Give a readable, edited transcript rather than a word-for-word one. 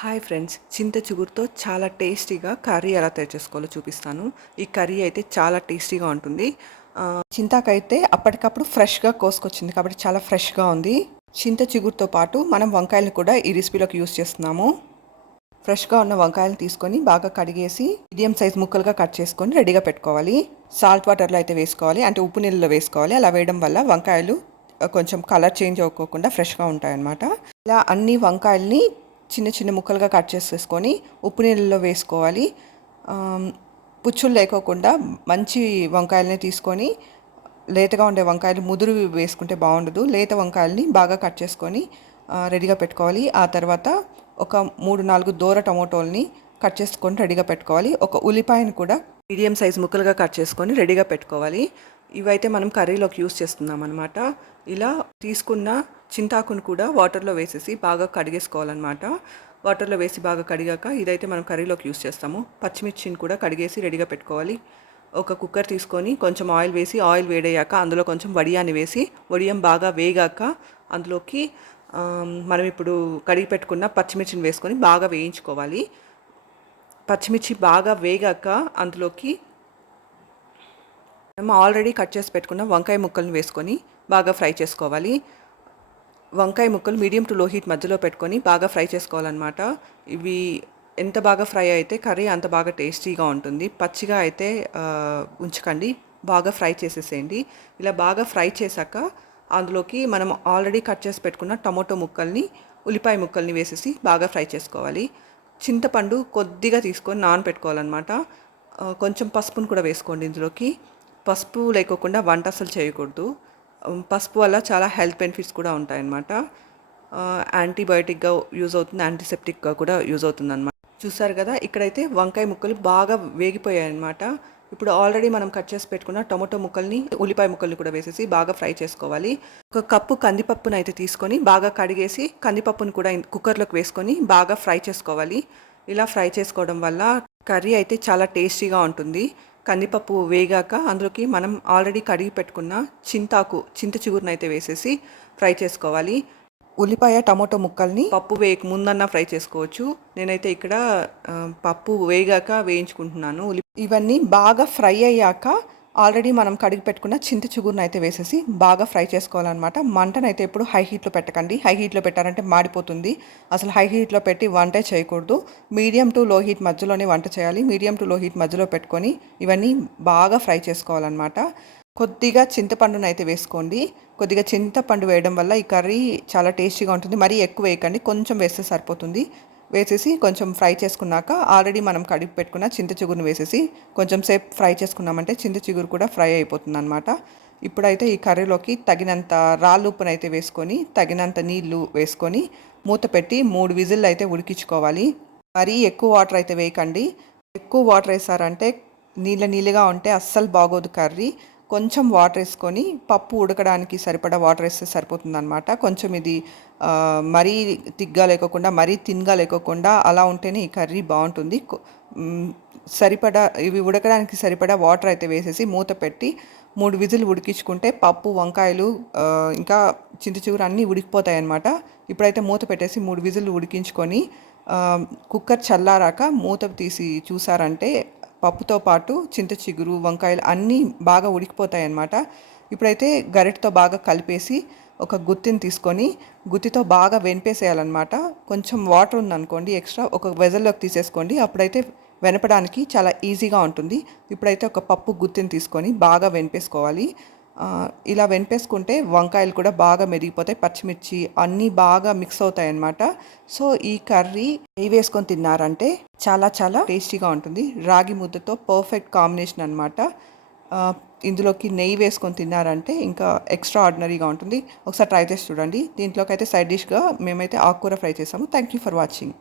Hi friends, చింత చిగురుతో చాలా టేస్టీగా కర్రీ ఎలా తయారు చేసుకోవాలో చూపిస్తాను. ఈ కర్రీ అయితే చాలా టేస్టీగా ఉంటుంది. చింతాకైతే అప్పటికప్పుడు ఫ్రెష్గా కోసుకొచ్చింది కాబట్టి చాలా ఫ్రెష్గా ఉంది. చింత చిగురుతో పాటు మనం వంకాయలను కూడా ఈ రెసిపీలోకి యూస్ చేస్తున్నాము. ఫ్రెష్గా ఉన్న వంకాయలను తీసుకొని బాగా కడిగేసి మీడియం సైజ్ ముక్కలుగా కట్ చేసుకొని రెడీగా పెట్టుకోవాలి. సాల్ట్ వాటర్లో అయితే వేసుకోవాలి, అంటే ఉప్పు నీళ్ళలో వేసుకోవాలి. అలా వేయడం వల్ల వంకాయలు కొంచెం కలర్ చేంజ్ అవ్వకుండా ఫ్రెష్గా ఉంటాయన్నమాట. ఇలా అన్ని వంకాయల్ని చిన్న చిన్న ముక్కలుగా కట్ చేసేసుకొని ఉప్పు నీళ్ళలో వేసుకోవాలి. పుచ్చులు లేకోకుండా మంచి వంకాయలని తీసుకొని, లేతగా ఉండే వంకాయలు ముదురు వేసుకుంటే బాగుండదు. లేత వంకాయలని బాగా కట్ చేసుకొని రెడీగా పెట్టుకోవాలి. ఆ తర్వాత ఒక 3-4 దూర టమోటోల్ని కట్ చేసుకొని రెడీగా పెట్టుకోవాలి. ఒక ఉల్లిపాయను కూడా మీడియం సైజ్ ముక్కలుగా కట్ చేసుకొని రెడీగా పెట్టుకోవాలి. ఇవైతే మనం కర్రీలోకి యూస్ చేస్తున్నాం అనమాట. ఇలా తీసుకున్న చింతాకును కూడా వాటర్లో వేసేసి బాగా కడిగేసుకోవాలన్నమాట. వాటర్లో వేసి బాగా కడిగాక ఇదైతే మనం కర్రీలోకి యూస్ చేస్తాము. పచ్చిమిర్చిని కూడా కడిగేసి రెడీగా పెట్టుకోవాలి. ఒక కుక్కర్ తీసుకొని కొంచెం ఆయిల్ వేసి, ఆయిల్ వేడయ్యాక అందులో కొంచెం వడియాన్ని వేసి, వడియం బాగా వేగాక అందులోకి మనం ఇప్పుడు కడిగి పెట్టుకున్న పచ్చిమిర్చిని వేసుకొని బాగా వేయించుకోవాలి. పచ్చిమిర్చి బాగా వేగాక అందులోకి మనం ఆల్రెడీ కట్ చేసి పెట్టుకున్న వంకాయ ముక్కలను వేసుకొని బాగా ఫ్రై చేసుకోవాలి. వంకాయ ముక్కలు మీడియం టు లో హీట్ మధ్యలో పెట్టుకొని బాగా ఫ్రై చేసుకోవాలన్నమాట. ఇవి ఎంత బాగా ఫ్రై అయితే కర్రీ అంత బాగా టేస్టీగా ఉంటుంది. పచ్చిగా అయితే ఉంచకండి, బాగా ఫ్రై చేసేసేయండి. ఇలా బాగా ఫ్రై చేశాక అందులోకి మనం ఆల్రెడీ కట్ చేసి పెట్టుకున్న టమోటో ముక్కల్ని, ఉల్లిపాయ ముక్కల్ని వేసేసి బాగా ఫ్రై చేసుకోవాలి. చింతపండు కొద్దిగా తీసుకొని నానబెట్టుకోవాలన్నమాట. కొంచెం పసుపును కూడా వేసుకోండి ఇందులోకి. పసుపు లేకోకుండా వంట అసలు చేయకూడదు. పసుపు వల్ల చాలా హెల్త్ బెనిఫిట్స్ కూడా ఉంటాయన్నమాట. యాంటీబయోటిక్గా యూజ్ అవుతుంది, యాంటీసెప్టిక్గా కూడా యూజ్ అవుతుంది అనమాట. చూసారు కదా, ఇక్కడైతే వంకాయ ముక్కలు బాగా వేగిపోయాయి అనమాట. ఇప్పుడు ఆల్రెడీ మనం కట్ చేసి పెట్టుకున్న టొమాటో ముక్కల్ని, ఉల్లిపాయ ముక్కల్ని కూడా వేసేసి బాగా ఫ్రై చేసుకోవాలి. ఒక కప్పు కందిపప్పును అయితే తీసుకొని బాగా కడిగేసి కందిపప్పును కూడా కుక్కర్లోకి వేసుకొని బాగా ఫ్రై చేసుకోవాలి. ఇలా ఫ్రై చేసుకోవడం వల్ల కర్రీ అయితే చాలా టేస్టీగా ఉంటుంది. కందిపప్పు వేగాక అందులోకి మనం ఆల్రెడీ కడిగి పెట్టుకున్న చింత చిగురును అయితే వేసేసి ఫ్రై చేసుకోవాలి. ఉల్లిపాయ టమోటో ముక్కల్ని పప్పు వేయక ముందన్నా ఫ్రై చేసుకోవచ్చు. నేనైతే ఇక్కడ పప్పు వేగాక వేయించుకుంటున్నాను. ఇవన్నీ బాగా ఫ్రై అయ్యాక ఆల్రెడీ మనం కడిగి పెట్టుకున్న చింత చిగురును అయితే వేసేసి బాగా ఫ్రై చేసుకోవాలన్నమాట. మంటనైతే ఎప్పుడు హై హీట్లో పెట్టకండి. హై హీట్లో పెట్టారంటే మాడిపోతుంది. అసలు హై హీట్లో పెట్టి వంటే చేయకూడదు. మీడియం టు లో హీట్ మధ్యలోనే వంట చేయాలి. మీడియం టు లో హీట్ మధ్యలో పెట్టుకొని ఇవన్నీ బాగా ఫ్రై చేసుకోవాలన్నమాట. కొద్దిగా చింతపండును అయితే వేసుకోండి. కొద్దిగా చింతపండు వేయడం వల్ల ఈ కర్రీ చాలా టేస్టీగా ఉంటుంది. మరీ ఎక్కువ వేయకండి, కొంచెం వేస్తే సరిపోతుంది. వేసేసి కొంచెం ఫ్రై చేసుకున్నాక ఆల్రెడీ మనం కడిగి పెట్టుకున్న చింత చిగురును వేసేసి కొంచెం సేపు ఫ్రై చేసుకున్నామంటే చింత చిగురు కూడా ఫ్రై అయిపోతుంది అనమాట. ఇప్పుడైతే ఈ కర్రీలోకి తగినంత రాళ్ళుప్పును అయితే వేసుకొని, తగినంత నీళ్లు వేసుకొని మూత పెట్టి 3 విజిల్లు అయితే ఉడికించుకోవాలి. మరీ ఎక్కువ వాటర్ అయితే వేయకండి. ఎక్కువ వాటర్ వేసారంటే నీళ్ళగా ఉంటే అస్సలు బాగోదు కర్రీ. కొంచెం వాటర్ వేసుకొని పప్పు ఉడకడానికి సరిపడా వాటర్ వేస్తే సరిపోతుందన్నమాట. కొంచెం ఇది మరీ తిగ్గా లేకోకుండా మరీ తిన్గా లేకోకుండా అలా ఉంటేనే ఈ కర్రీ బాగుంటుంది. సరిపడా ఇవి ఉడకడానికి సరిపడా వాటర్ అయితే వేసేసి మూత పెట్టి 3 విజిల్ ఉడికించుకుంటే పప్పు, వంకాయలు ఇంకా చింత చిగురు అన్నీ ఉడికిపోతాయి అన్నమాట. ఇప్పుడైతే మూత పెట్టేసి 3 విజిల్ ఉడికించుకొని కుక్కర్ చల్లారాక మూత తీసి చూసారంటే పప్పుతో పాటు చింత చిగురు, వంకాయలు అన్నీ బాగా ఉడికిపోతాయి అన్నమాట. ఇప్పుడైతే గరిటతో బాగా కలిపేసి ఒక గుత్తిని తీసుకొని గుత్తితో బాగా వెనిపేసేయాలన్నమాట. కొంచెం వాటర్ ఉందనుకోండి ఎక్స్ట్రా, ఒక వెజల్లోకి తీసేసుకోండి. అప్పుడైతే వెనపడానికి చాలా ఈజీగా ఉంటుంది. ఇప్పుడైతే ఒక పప్పు గుత్తిని తీసుకొని బాగా వెనిపేసుకోవాలి. ఇలా వెనిపేసుకుంటే వంకాయలు కూడా బాగా మెరిగిపోతాయి, పచ్చిమిర్చి అన్నీ బాగా మిక్స్ అవుతాయి అన్నమాట. సో ఈ కర్రీ నెయ్యి వేసుకొని తిన్నారంటే చాలా చాలా టేస్టీగా ఉంటుంది. రాగి ముద్దతో పర్ఫెక్ట్ కాంబినేషన్ అనమాట. ఇందులోకి నెయ్యి వేసుకొని తిన్నారంటే ఇంకా ఎక్స్ట్రా ఆర్డినరీగా ఉంటుంది. ఒకసారి ట్రై చేసి చూడండి. దీంట్లోకి అయితే సైడ్ డిష్గా మేమైతే ఆకుకూర ఫ్రై చేసాము. Thank you for watching.